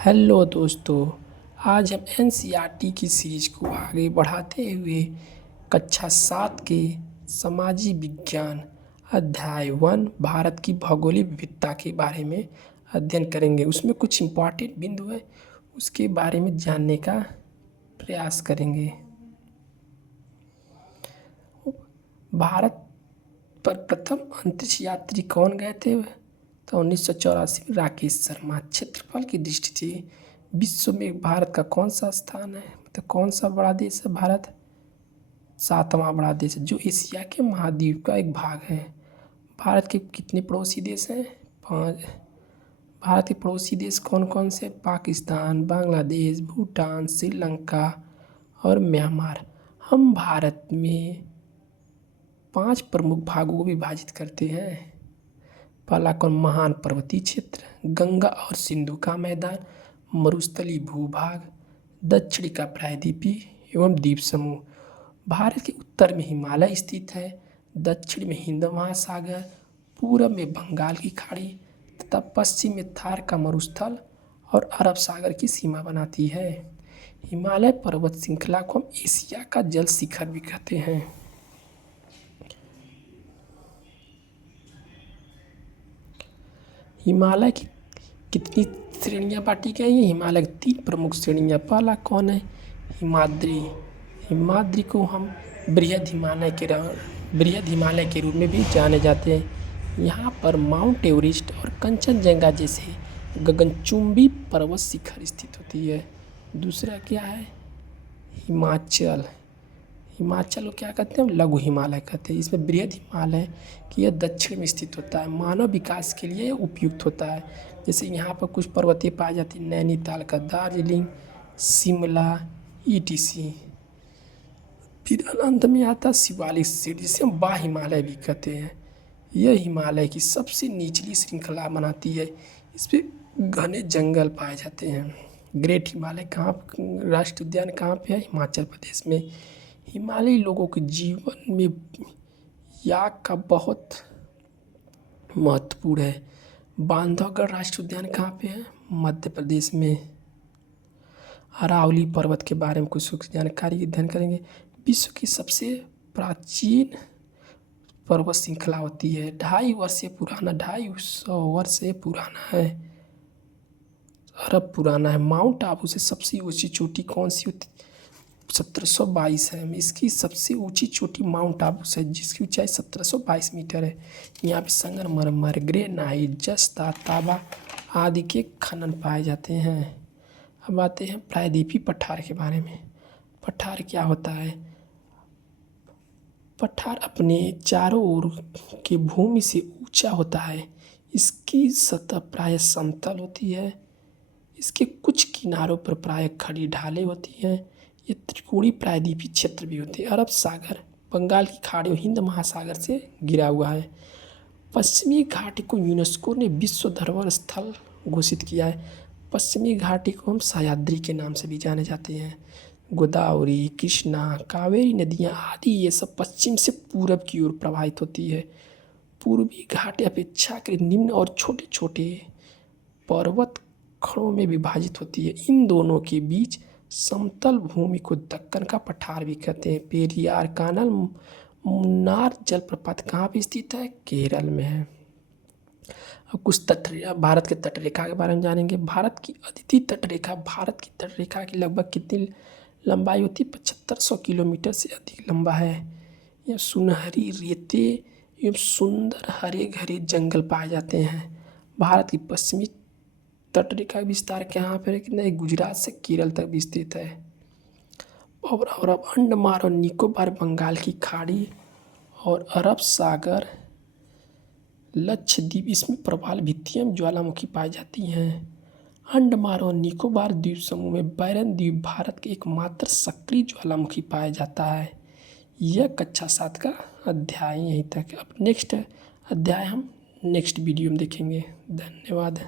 Hello दोस्तों। आज हम एनसीईआरटी की सीरीज को आगे बढ़ाते हुए कक्षा 7 के समाजी विज्ञान अध्याय 1 भारत की भौगोलिक विविधता के बारे में अध्ययन करेंगे। उसमें कुछ इम्पॉर्टेंट बिंदु है, उसके बारे में जानने का प्रयास करेंगे। भारत पर प्रथम अंतरिक्ष यात्री कौन गए थे? तो 1984 में राकेश शर्मा। क्षेत्रफल की दृष्टि से विश्व में भारत का कौन सा स्थान है, मतलब कौन सा बड़ा देश है? भारत 7वां बड़ा देश है, जो एशिया के महाद्वीप का एक भाग है। भारत के कितने पड़ोसी देश हैं? 5। भारत के पड़ोसी देश कौन कौन से? पाकिस्तान, बांग्लादेश, भूटान, श्रीलंका और म्यांमार। हम भारत में 5 प्रमुख भागों को विभाजित करते हैं। पहला कौन? महान पर्वतीय क्षेत्र, गंगा और सिंधु का मैदान, मरुस्थलीय भूभाग, दक्षिणी का प्रायद्वीपीय एवं द्वीप समूह। भारत के उत्तर में हिमालय स्थित है, दक्षिण में हिंद महासागर, पूर्व में बंगाल की खाड़ी तथा पश्चिम में थार का मरुस्थल और अरब सागर की सीमा बनाती है। हिमालय पर्वत श्रृंखला को हम एशिया का जल शिखर भी कहते हैं। हिमालय की कितनी श्रेणियाँ बांटी गई हैं? हिमालय की 3 प्रमुख श्रेणियाँ। पहला कौन है? हिमाद्री। हिमाद्री को हम बृहद हिमालय के रूप में भी जाने जाते हैं। यहाँ पर माउंट एवरेस्ट और कंचनजंगा जैसे गगनचुंबी पर्वत शिखर स्थित होती है। दूसरा क्या है? हिमाचल। हिमाचल को क्या कहते हैं? लघु हिमालय कहते हैं। इसमें बृहद हिमालय कि यह दक्षिण में स्थित होता है, मानव विकास के लिए उपयुक्त होता है। जैसे यहाँ पर कुछ पर्वतें पाई जाती हैं, नैनीताल का दार्जिलिंग, शिमला ईटीसी। फिर अंत में आता है शिवालिक श्रेणी, जिसे हम बा हिमालय भी कहते हैं। यह हिमालय की सबसे निचली श्रृंखला बनाती है। इस पर घने जंगल पाए जाते हैं। ग्रेट हिमालय राष्ट्रीय उद्यान कहाँ पे है? हिमाचल प्रदेश में। हिमालयी लोगों के जीवन में याक का बहुत महत्वपूर्ण है। बांधवगढ़ राष्ट्रीय उद्यान कहाँ पे है? मध्य प्रदेश में। अरावली पर्वत के बारे में कुछ जानकारी अध्ययन करेंगे। विश्व की सबसे प्राचीन पर्वत श्रृंखला होती है, 250 वर्ष से पुराना है, अरब पुराना है। माउंट आबू से सबसे ऊंची चोटी कौन सी होती? 1722 है। इसकी सबसे ऊंची चोटी माउंट आबू है, जिसकी ऊंचाई 1722 मीटर है। यहाँ पे संगमरमर, ग्रेनाइट, जस्ता, तांबा आदि के खनन पाए जाते हैं। अब आते हैं प्रायद्वीपीय पठार के बारे में। पठार क्या होता है? पठार अपने चारों ओर की भूमि से ऊंचा होता है। इसकी सतह प्रायः समतल होती है। इसके कुछ किनारों पर प्रायः खड़ी ढालें होती हैं। ये त्रिकोणीय प्रायद्वीपीय क्षेत्र भी होते हैं। अरब सागर, बंगाल की खाड़ी और हिंद महासागर से घिरा हुआ है। पश्चिमी घाटी को यूनेस्को ने विश्व धरोहर स्थल घोषित किया है। पश्चिमी घाटी को हम सह्याद्री के नाम से भी जाने जाते हैं। गोदावरी, कृष्णा, कावेरी नदियाँ आदि ये सब पश्चिम से पूरब की ओर प्रवाहित होती है। पूर्वी घाटी अपेक्षाकृत निम्न और छोटे छोटे पर्वत खड़ों में विभाजित होती है। इन दोनों के बीच समतल भूमि को दक्कन का पठार भी कहते हैं। पेरियार, कानल, मुन्नार जलप्रपात कहाँ पे स्थित है? केरल में है। अब कुछ तटरेखा, भारत के तटरेखा के बारे में जानेंगे। भारत की अद्वितीय तटरेखा, भारत की तटरेखा की लगभग कितनी लंबाई होती है? 7500 किलोमीटर से अधिक लंबा है। यह सुनहरी रेतें एवं सुंदर हरे घरे जंगल पाए जाते हैं। भारत की पश्चिमी तटरेखा का विस्तार कहाँ पर है? कितना? गुजरात से केरल तक विस्तृत है। और अब अंडमान और निकोबार, बंगाल की खाड़ी और अरब सागर, लक्षद्वीप, इसमें प्रवाल भित्तियाँ ज्वालामुखी पाई जाती हैं। अंडमान और निकोबार द्वीप समूह में बैरन द्वीप भारत के एकमात्र सक्रिय ज्वालामुखी पाया जाता है। यह कक्षा 7 का अध्याय यहीं तक। अब नेक्स्ट अध्याय हम नेक्स्ट वीडियो में देखेंगे। धन्यवाद।